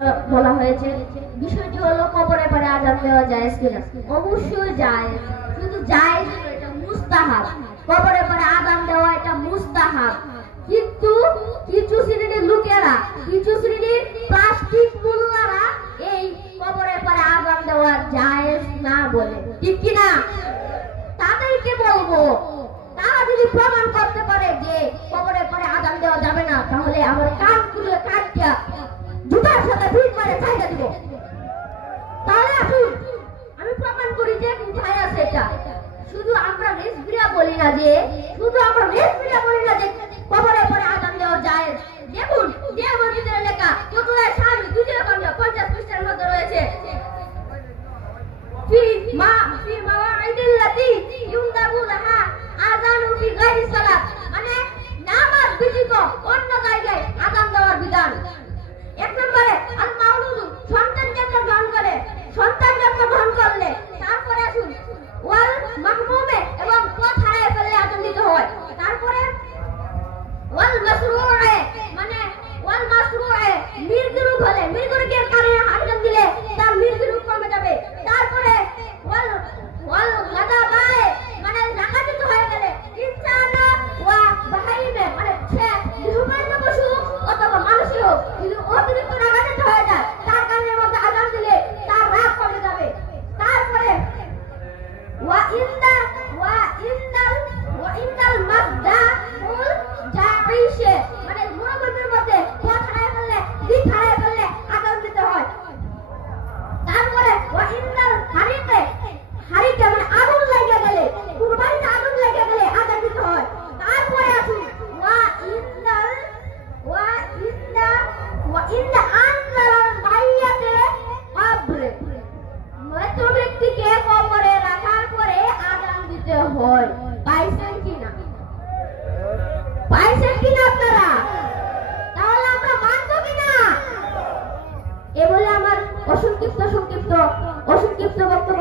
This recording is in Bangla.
বলা হয়েছে বিষয়টি হলো কবরে পরে আযান দেওয়া জায়েজ কিনা। অবশ্যই জায়েজ, শুধু জায়েজ নয়, এটা মুস্তাহাব। কবরে পরে আযান দেওয়া এটা মুস্তাহাব। কিন্তু কিছু শ্রেণীর লোকেরা, কিছু শ্রেণীর প্লাস্টিক মোল্লারা এই কবরে পরে আযান দেওয়া জায়েজ না বলে, ঠিক কি না? তাদেরকে বলবো, তারা যদি প্রমাণ করতে পারে যে কবরে পরে আযান দেওয়া যাবে না, তাহলে আমার কান খুলে কাটটা জুতার সাথে ভিড় মারে জায়গা দিব। তাহলে আসুন আমি প্রমাণ করি যে কোথায় আছে এটা। শুধু আমরা রেজভিরা বলি না যে, শুধু আমরা রেজভিরা বলি না যে কবরে পরে আযান দেওয়া জায়েজ। দেখুন যে মসজিদের লেখা ফতুয়ায়ে শামী দ্বিতীয় খণ্ড 50 পৃষ্ঠার মধ্যে রয়েছে, ফি মাওয়াইদিল্লাতি ইউনদাবু লাহা আযানু ফি গায়রি সালাত, মানে নামাজ ব্যতীত অন্য জায়গায় আযান দেওয়ার বিধান। এক নম্বরে আল মাউলুদু, সন্তান জন্মগ্রহণ করে, সন্তান জন্মগ্রহণ করলে তারপরে আসুন ওয়াল মাহমুমে, এবং পথ হারিয়ে ফেললে আযান দিতে হয়। তারপরে ওয়াল মাসরুয়ে, মানে ওয়াল মাসরুয়ে মৃত্যু রোগ হলে, মৃত্যু রোগের কারণে আযান দিলে তার মৃত্যু রোগ কমে যাবে। তারপরে ওয়াল গাদাবায়ে, মানে জাকাত হয়ে গেলে, ইনসানা ওয়া বাহাইমে, মানে সে গৃহপালিত পশু অথবা মানুষই হোক, যদি অতিরিক্ত রাগান্বিত হয়ে যায় তার কারণে মধ্যে আযান দিলে তার রাগ কমে যাবে। তারপরে ওয়া ইন্দাল মাসদাউল জাইশে, মানে মুরব্বিদের মধ্যে পথ হারিয়ে ফেললে, দিক হারিয়ে ফেললে আযান দিতে হয়। তারপরে ওয়া ইন্দাল হারিকে, হারিকে মানে আগুন লেগে গেলে, কুরবানিতে আগুন লেগে গেলে আযান দিতে হয়। তারপরে আসুন ওয়া ইন্দা আনজাল মাইয়াতে কবরে, মৃত ব্যক্তিকে কবরে রাখার পরে আযান দিতে হয়। পাইছেন কিনা? পাইছেন কিনা আপনারা? তাহলে আমরা মানবো কিনা? এ বলে আমার অসংক্ষিপ্ত বক্তব্য